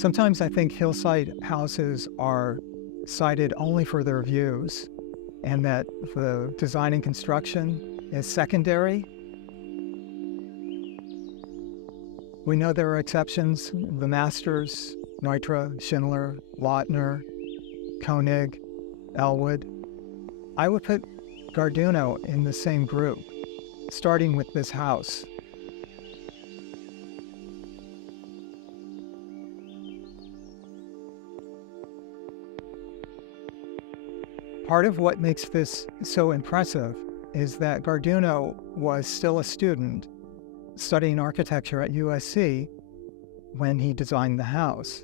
Sometimes I think hillside houses are cited only for their views, and that the design and construction is secondary. We know there are exceptions: the masters, Neutra, Schindler, Lautner, Koenig, Elwood. I would put Garduno in the same group, starting with this house. Part of what makes this so impressive is that Garduno was still a student studying architecture at USC when he designed the house.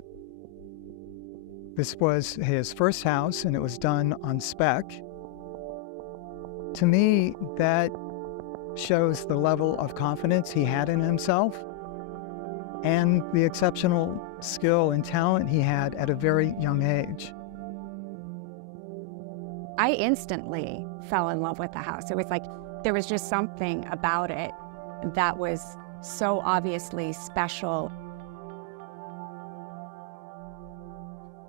This was his first house, and it was done on spec. To me, that shows the level of confidence he had in himself and the exceptional skill and talent he had at a very young age. I instantly fell in love with the house. It was like there was just something about it that was so obviously special.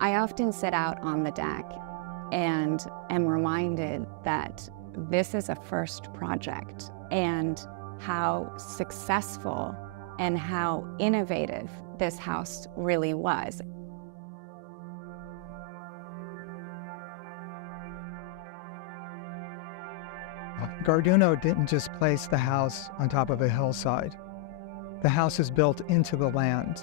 I often sit out on the deck and am reminded that this is a first project, and how successful and how innovative this house really was. Garduno didn't just place the house on top of a hillside. The house is built into the land.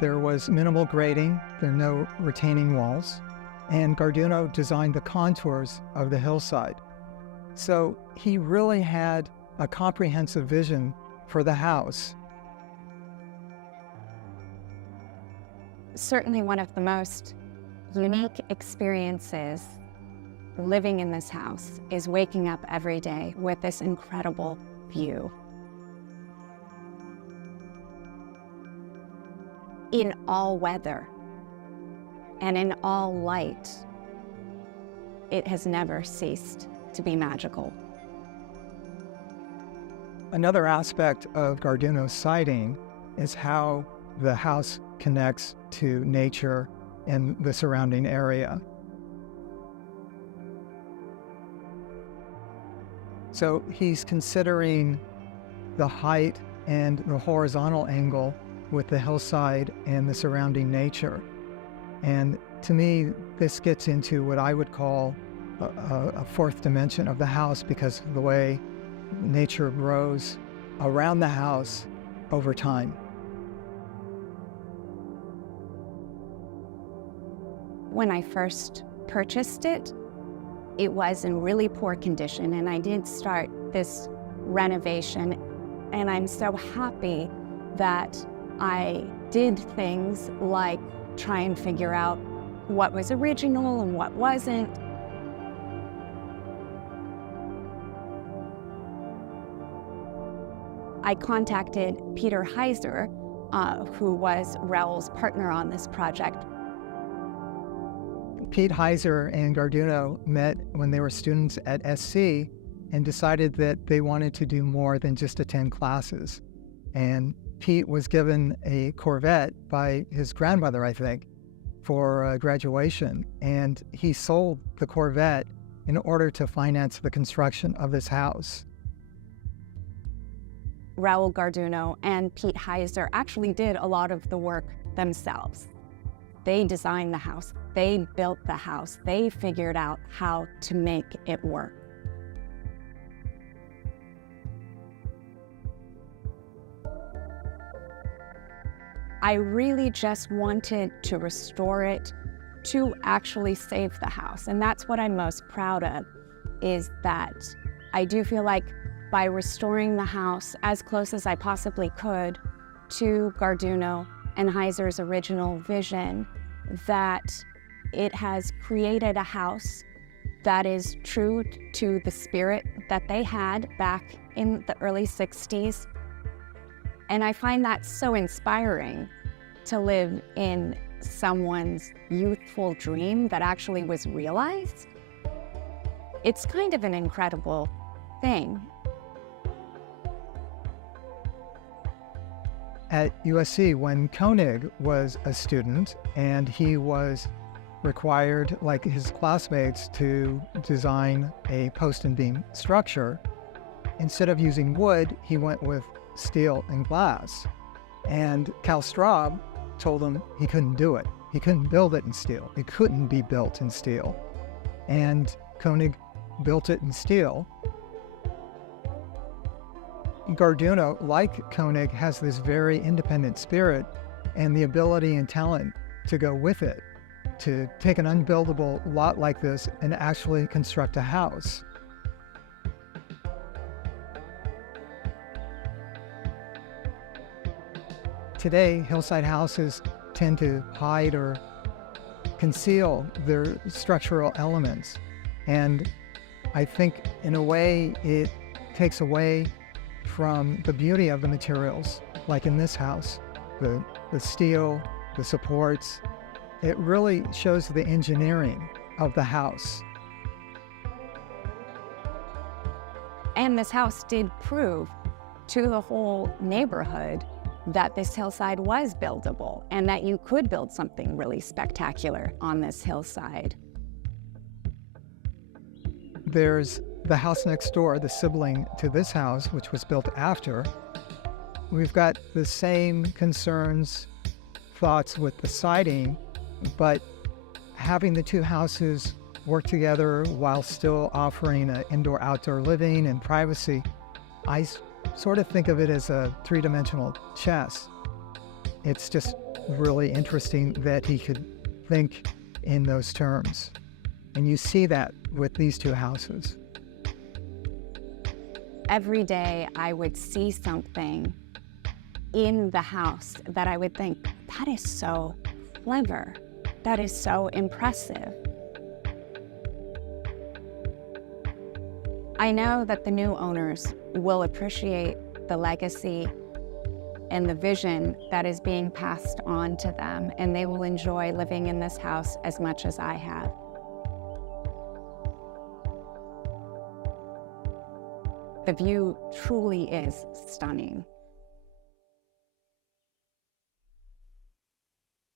There was minimal grading, there are no retaining walls, and Garduno designed the contours of the hillside. So he really had a comprehensive vision for the house. Certainly one of the most unique experiences living in this house is waking up every day with this incredible view. In all weather and in all light, it has never ceased to be magical. Another aspect of Garduno's siding is how the house connects to nature and the surrounding area. So he's considering the height and the horizontal angle with the hillside and the surrounding nature. And to me, this gets into what I would call a fourth dimension of the house, because of the way nature grows around the house over time. When I first purchased it, it was in really poor condition, and I did start this renovation, and I'm so happy that I did things like try and figure out what was original and what wasn't. I contacted Pierre Heiser, who was Raul's partner on this project. Pete Heiser and Garduno met when they were students at SC and decided that they wanted to do more than just attend classes. And Pete was given a Corvette by his grandmother, I think, for graduation. And he sold the Corvette in order to finance the construction of this house. Raul Garduno and Pete Heiser actually did a lot of the work themselves. They designed the house, they built the house, they figured out how to make it work. I really just wanted to restore it to actually save the house. And that's what I'm most proud of, is that I do feel like by restoring the house as close as I possibly could to Garduno and Heiser's original vision, that it has created a house that is true to the spirit that they had back in the early 60s. And I find that so inspiring, to live in someone's youthful dream that actually was realized. It's kind of an incredible thing. at USC when Koenig was a student, and he was required, like his classmates, to design a post and beam structure. Instead of using wood, he went with steel and glass. And Cal Straub told him he couldn't do it. He couldn't build it in steel. It couldn't be built in steel. And Koenig built it in steel. Garduno, like Koenig, has this very independent spirit and the ability and talent to go with it, to take an unbuildable lot like this and actually construct a house. Today, hillside houses tend to hide or conceal their structural elements. And I think, in a way, it takes away from the beauty of the materials, like in this house, the steel, the supports. It really shows the engineering of the house. And this house did prove to the whole neighborhood that this hillside was buildable and that you could build something really spectacular on this hillside. There's the house next door, the sibling to this house, which was built after. We've got the same concerns, thoughts with the siding, but having the two houses work together while still offering an indoor-outdoor living and privacy, I sort of think of it as a three-dimensional chess. It's just really interesting that he could think in those terms. And you see that with these two houses. Every day I would see something in the house that I would think, that is so clever, that is so impressive. I know that the new owners will appreciate the legacy and the vision that is being passed on to them, and they will enjoy living in this house as much as I have. The view truly is stunning.